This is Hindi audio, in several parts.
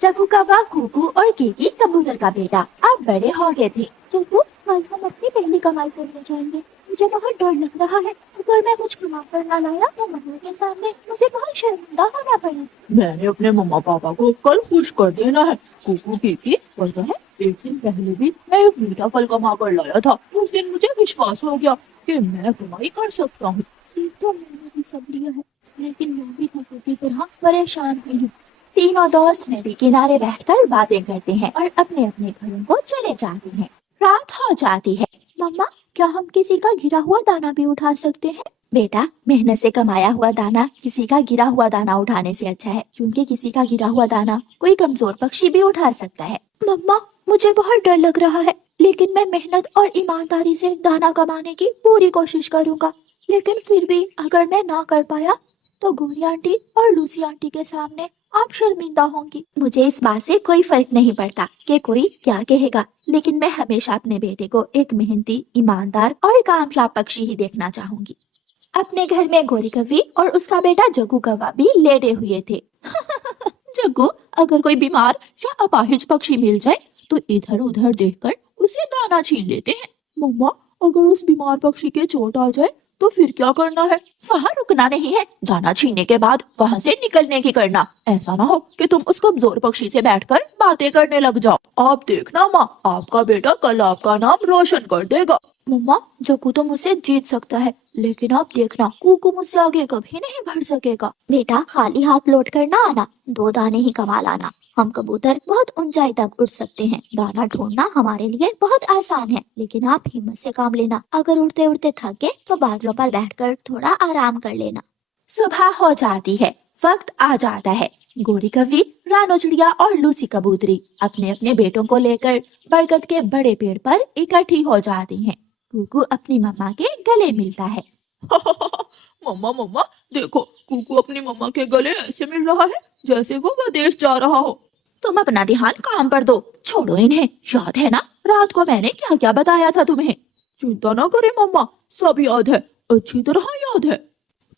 जग्गू कौवा, कुकू और कीकी कबूतर का बेटा अब बड़े हो गए थे। जग्गू, कल हम अपनी पहली कमाई करने जाएंगे। मुझे बहुत डर लग रहा है, अगर मैं कुछ कमा कर ना लाया तो मम्मी के सामने मुझे बहुत शर्मिंदा होना पड़े। मैंने अपने मम्मा पापा को कल खुश कर देना है। कुकू कीकी बोलता है, एक दिन पहले भी मैं एक मीठा फल कमा कर लाया था। उस दिन मुझे विश्वास हो गया कि मैं कमाई कर सकता हूँ। सीख तो मैंने भी सब लिया है, लेकिन मैं भी कुकू की तरह परेशान हुई हूँ। तीनों दोस्त नदी किनारे बैठकर बातें करते हैं और अपने अपने घरों को चले जाते हैं। रात हो जाती है। मम्मा, क्या हम किसी का गिरा हुआ दाना भी उठा सकते हैं? बेटा, मेहनत से कमाया हुआ दाना किसी का गिरा हुआ दाना उठाने से अच्छा है, क्योंकि किसी का गिरा हुआ दाना कोई कमजोर पक्षी भी उठा सकता है। मम्मा, मुझे बहुत डर लग रहा है, लेकिन मैं मेहनत और ईमानदारी से दाना कमाने की पूरी कोशिश करूंगा। लेकिन फिर भी अगर मैं ना कर पाया तो गोरी आंटी और लूसी आंटी के सामने आप शर्मिंदा होंगी। मुझे इस बात से कोई फर्क नहीं पड़ता कि कोई क्या कहेगा, लेकिन मैं हमेशा अपने बेटे को एक मेहनती, ईमानदार और कामयाब पक्षी ही देखना चाहूंगी। अपने घर में गोरी कौवी और उसका बेटा जग्गू कौवा भी लेटे हुए थे। जग्गू, अगर कोई बीमार या अपाहिज पक्षी मिल जाए तो इधर उधर देखकर उसे दाना छीन लेते हैं। मम्मा, अगर उस बीमार पक्षी के चोट आ जाए तो फिर क्या करना है? वहाँ रुकना नहीं है, दाना छीनने के बाद वहाँ से निकलने की करना। ऐसा ना हो कि तुम उस कमजोर पक्षी से बैठकर बातें करने लग जाओ। आप देखना माँ, आपका बेटा कल आपका नाम रोशन कर देगा। मम्मा, जग्गू तो मुझसे जीत सकता है, लेकिन आप देखना, कुकू मुझसे आगे कभी नहीं बढ़ सकेगा। बेटा, खाली हाथ लौट कर ना आना, 2 दाने ही कमा लाना। हम कबूतर बहुत ऊंचाई तक उड़ सकते हैं। दाना ढूंढना हमारे लिए बहुत आसान है, लेकिन आप हिम्मत से काम लेना। अगर उड़ते उड़ते थक गए तो बादलों पर बैठकर थोड़ा आराम कर लेना। सुबह हो जाती है, वक्त आ जाता है। गोरी कौवी, रानो चिड़िया और लूसी कबूतरी अपने अपने बेटों को लेकर बरगद के बड़े पेड़ पर इकट्ठी हो जाती हैं। कुकू अपनी मम्मा के गले मिलता है। मम्मा मम्मा, देखो कुकू अपनी मम्मा के गले ऐसे मिल रहा है जैसे वो विदेश जा रहा हो। तुम अपना ध्यान काम पर दो, छोड़ो इन्हें। याद है ना रात को मैंने क्या क्या बताया था तुम्हें? चिंता ना करे मम्मा, सब याद है, अच्छी तरह याद है।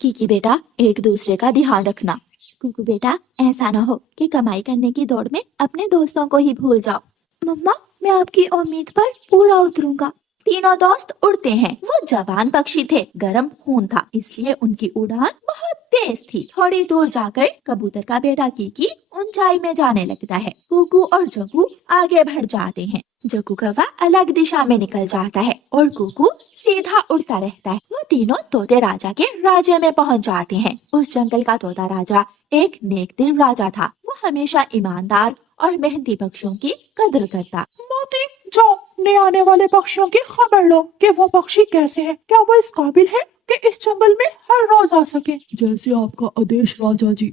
कीकी बेटा, एक दूसरे का ध्यान रखना। कुकू बेटा, ऐसा ना हो कि कमाई करने की दौड़ में अपने दोस्तों को ही भूल जाओ। मम्मा, मैं आपकी उम्मीद पर पूरा उतरूंगा। तीनों दोस्त उड़ते हैं। वो जवान पक्षी थे, गर्म खून था, इसलिए उनकी उड़ान बहुत तेज थी। थोड़ी दूर जाकर कबूतर का बेटा कीकी ऊंचाई में जाने लगता है। कुकू और जग्गू आगे बढ़ जाते हैं। जग्गू कौवा अलग दिशा में निकल जाता है और कुकू सीधा उड़ता रहता है। वो तीनों तोते राजा के राज्य में पहुंच जाते हैं। उस जंगल का तोता राजा एक नेकदिल राजा था। वो हमेशा ईमानदार और मेहनती पक्षियों की कदर करता। मोती, जाओ नए आने वाले पक्षियों की खबर लो कि वो पक्षी कैसे है, क्या वो इस काबिल है कि इस जंगल में हर रोज आ सके। जैसे आपका आदेश राजा जी।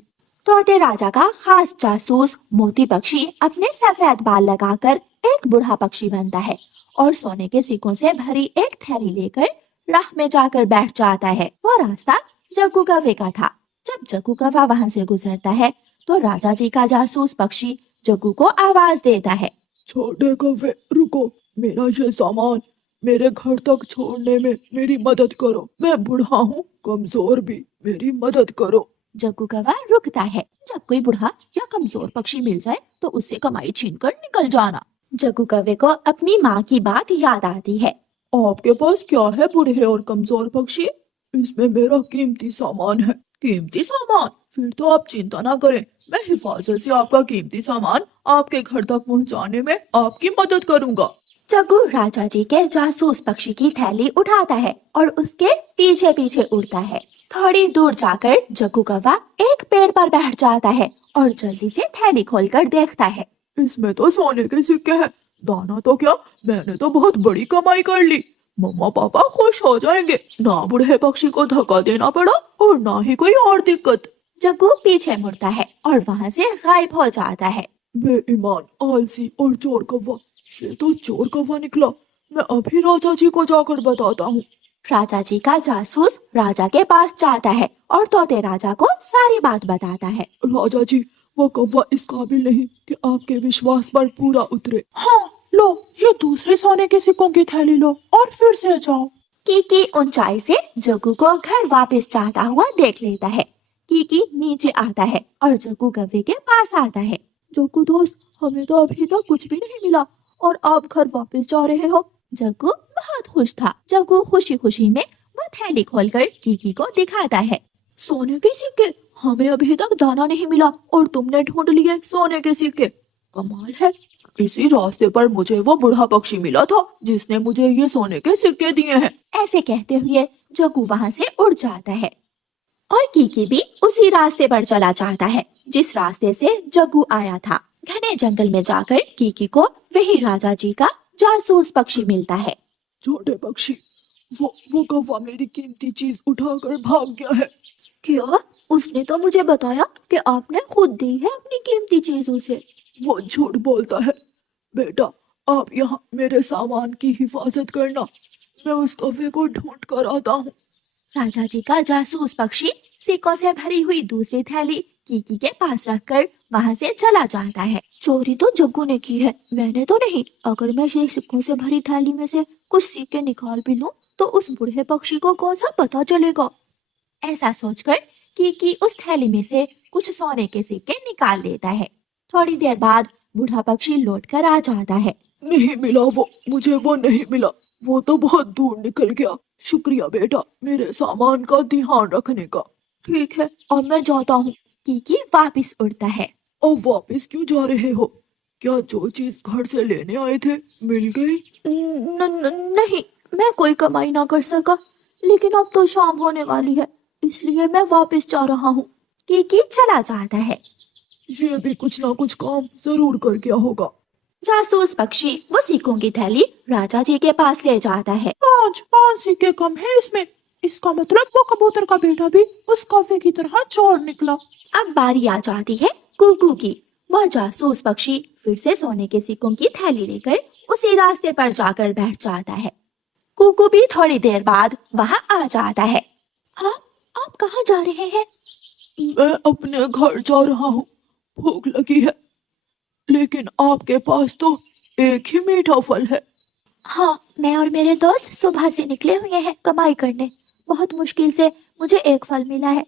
तोते राजा का खास जासूस मोती पक्षी अपने सफेद बाल लगाकर एक बूढ़ा पक्षी बनता है और सोने के सिक्कों से भरी एक थैली लेकर राह में जाकर बैठ जाता है। वो रास्ता जग्गू कौवे का था। जब जग्गू कौवा वहां से गुजरता है तो राजा जी का जासूस पक्षी जग्गू को आवाज देता है। छोटे कौवे, रुको, मेरा ये सामान मेरे घर तक छोड़ने में मेरी मदद करो। मैं बूढ़ा हूँ, कमजोर भी, मेरी मदद करो। जग्गू कौवा रुकता है। जब कोई बूढ़ा या कमजोर पक्षी मिल जाए तो उससे कमाई छीनकर निकल जाना। जग्गू कौवे को अपनी माँ की बात याद आती है। आपके पास क्या है बूढ़े और कमजोर पक्षी? इसमें मेरा कीमती सामान है। कीमती सामान? फिर तो आप चिंता ना करें, मैं हिफाजत से आपका कीमती सामान आपके घर तक पहुंचाने में आपकी मदद करूंगा। जग्गू राजा जी के जासूस पक्षी की थैली उठाता है और उसके पीछे पीछे उड़ता है। थोड़ी दूर जाकर जग्गू कौवा एक पेड़ पर बैठ जाता है और जल्दी से थैली खोलकर देखता है। इसमें तो सोने के सिक्के हैं। दाना तो क्या, मैंने तो बहुत बड़ी कमाई कर ली। मम्मा पापा खुश हो जाएंगे। ना बूढ़े पक्षी को धक्का देना पड़ा और ना ही कोई और दिक्कत। जग्गू पीछे मुड़ता है और वहाँ से गायब हो जाता है। बेईमान, आलसी और चोर कौवा, ये तो चोर कौवा निकला। मैं अभी राजा जी को जाकर बताता हूँ। राजा जी का जासूस राजा के पास जाता है और तोते राजा को सारी बात बताता है। राजा जी, वो कौवा इस काबिल नहीं कि आपके विश्वास पर पूरा उतरे। हाँ, लो ये दूसरे सोने के सिक्कों की थैली लो और फिर से जाओ। कीकी ऊंचाई से जग्गू को घर वापस जाता हुआ देख लेता है। कीकी नीचे आता है और जग्गू कौवे के पास आता है। जग्गू दोस्त, हमें तो अभी तक कुछ भी नहीं मिला और आप घर वापस जा रहे हो। जग्गू बहुत खुश था। जग्गू खुशी खुशी में वो थैली खोलकर कीकी को दिखाता है। सोने के सिक्के, हमें अभी तक दाना नहीं मिला और तुमने ढूंढ लिए सोने के सिक्के। कमाल है। इसी रास्ते पर मुझे वो बूढ़ा पक्षी मिला था जिसने मुझे ये सोने के सिक्के दिए हैं। ऐसे कहते हुए जग्गू वहां से उड़ जाता है और कीकी भी उसी रास्ते पर चला जाता है जिस रास्ते से जग्गू आया था। घने जंगल में जाकर कीकी को वही राजा जी का जासूस पक्षी मिलता है। छोटे पक्षी, वो कौवा मेरी कीमती चीज उठाकर भाग गया है। क्या? उसने तो मुझे बताया कि आपने खुद दी है अपनी कीमती चीज उसे। वो झूठ बोलता है। बेटा, आप यहाँ मेरे सामान की हिफाजत करना, मैं उस कौवे को ढूंढ कर आता हूँ। राजा जी का जासूस पक्षी सिक्कों से भरी हुई दूसरी थैली कीकी के पास रखकर वहां से चला जाता है। चोरी तो जग्गू ने की है, मैंने तो नहीं। अगर मैं ये सिक्कों से भरी थैली में से कुछ सिक्के निकाल भी लूं तो उस बूढ़े पक्षी को कौन सा पता चलेगा। ऐसा सोचकर कीकी उस थैली में से कुछ सोने के सिक्के निकाल लेता है। थोड़ी देर बाद बूढ़ा पक्षी लौट कर आ जाता है। नहीं मिला वो, मुझे वो नहीं मिला। वो तो बहुत दूर निकल गया। शुक्रिया बेटा, मेरे सामान का ध्यान रखने का। ठीक है, अब मैं जाता हूँ। कीकी वापिस उड़ता है। अब वापस क्यों जा रहे हो? क्या जो चीज घर से लेने आए थे मिल गई? नहीं, मैं कोई कमाई ना कर सका, लेकिन अब तो शाम होने वाली है, इसलिए मैं वापस जा रहा हूँ। कीकी चला जाता है। ये भी कुछ ना कुछ काम जरूर कर गया होगा। जासूस पक्षी वो सिक्कों की थैली राजा जी के पास ले जाता है। पाँच सिक्के कम है इसमें। इसका मतलब वो कबूतर का बेटा भी उस कौवे की तरह चोर निकला। अब बारी आ जाती है कुकू की। वह जासूस पक्षी फिर से सोने के सिक्कों की थैली लेकर उसी रास्ते पर जाकर बैठ जाता है। कुकू भी थोड़ी देर बाद वहां आ जाता है। आप कहाँ जा रहे हैं? मैं अपने घर जा रहा हूँ, भूख लगी है, लेकिन आपके पास तो एक ही मीठा फल है। हाँ, मैं और मेरे दोस्त सुबह से निकले हुए हैं कमाई करने। बहुत मुश्किल से मुझे एक फल मिला है,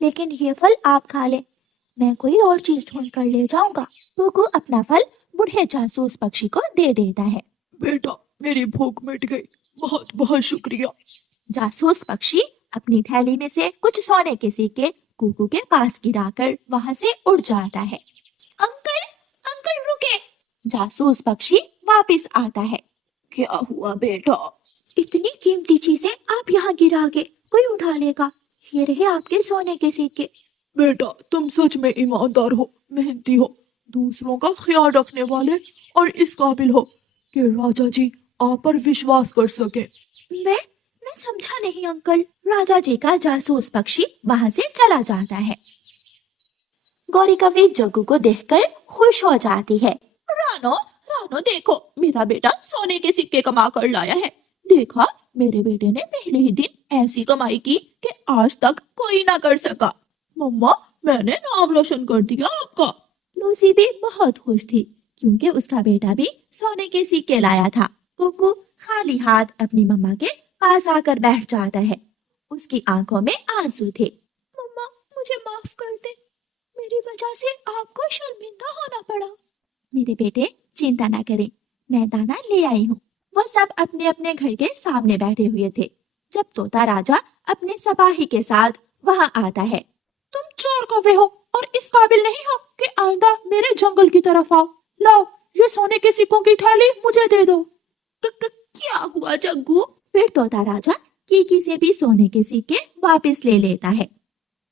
लेकिन ये फल आप खा लें, मैं कोई और चीज ढूंढ कर ले जाऊंगा। कुकू अपना फल बूढ़े जासूस पक्षी को दे देता है। बेटा, मेरी भूख मिट गई, बहुत बहुत शुक्रिया। जासूस पक्षी अपनी थैली में से कुछ सोने के सिक्के कुकू के पास गिराकर वहां से उड़ जाता है। अंकल, अंकल रुके! जासूस पक्षी वापिस आता है। क्या हुआ बेटा? इतनी कीमती चीजें आप यहाँ गिरा गए, कोई उठा लेगा। ये रहे आपके सोने के सिक्के। बेटा, तुम सच में ईमानदार हो, मेहनती हो, दूसरों का ख्याल रखने वाले और इस काबिल हो कि राजा जी आप पर विश्वास कर सके। मैं समझा नहीं अंकल। राजा जी का जासूस पक्षी वहां से चला जाता है। गौरी कवि जग्गू को देखकर खुश हो जाती है। रानो, रानो देखो, मेरा बेटा सोने के सिक्के कमा कर लाया है। देखा, मेरे बेटे ने पहले ही दिन ऐसी कमाई की कि आज तक कोई ना कर सका। मम्मा, मैंने नाम रोशन कर दिया आपका। लूसी भी बहुत खुश थी क्योंकि उसका बेटा भी सोने के सिक्के लाया था। कुकू खाली हाथ अपनी मम्मा के पास आकर बैठ जाता है। उसकी आंखों में आंसू थे। मम्मा, मुझे माफ कर दे, मेरी वजह से आपको शर्मिंदा होना पड़ा। मेरे बेटे चिंता ना करें, मैं दाना ले आई हूँ। वो सब अपने अपने घर के सामने बैठे हुए थे जब तोता राजा अपने सिपाही के साथ वहां आता है। तुम चोर कौवे हो और इस काबिल नहीं हो कि आइंदा मेरे जंगल की तरफ आओ। लाओ, ये सोने के सिक्कों की थैली मुझे दे दो। क्या हुआ जग्गू? फिर तोता राजा कीकी से भी सोने के सिक्के वापस ले लेता है।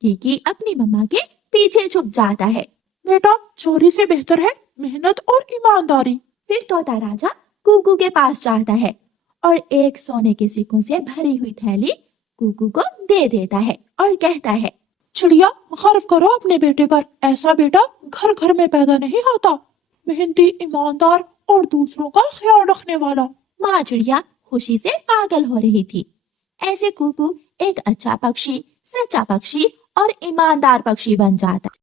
कीकी अपनी मम्मा के पीछे छुप जाता है। बेटा, चोरी से बेहतर है मेहनत और ईमानदारी। फिर तोता राजा कुकू के पास जाता है और एक सोने के सिक्कों से भरी हुई थैली कुकू को दे देता है और कहता है, चिड़िया, गर्व करो अपने बेटे पर। ऐसा बेटा घर घर में पैदा नहीं होता, मेहनती, ईमानदार और दूसरों का ख्याल रखने वाला। माँ चिड़िया खुशी से पागल हो रही थी। ऐसे कुकू एक अच्छा पक्षी, सच्चा पक्षी और ईमानदार पक्षी बन जाता।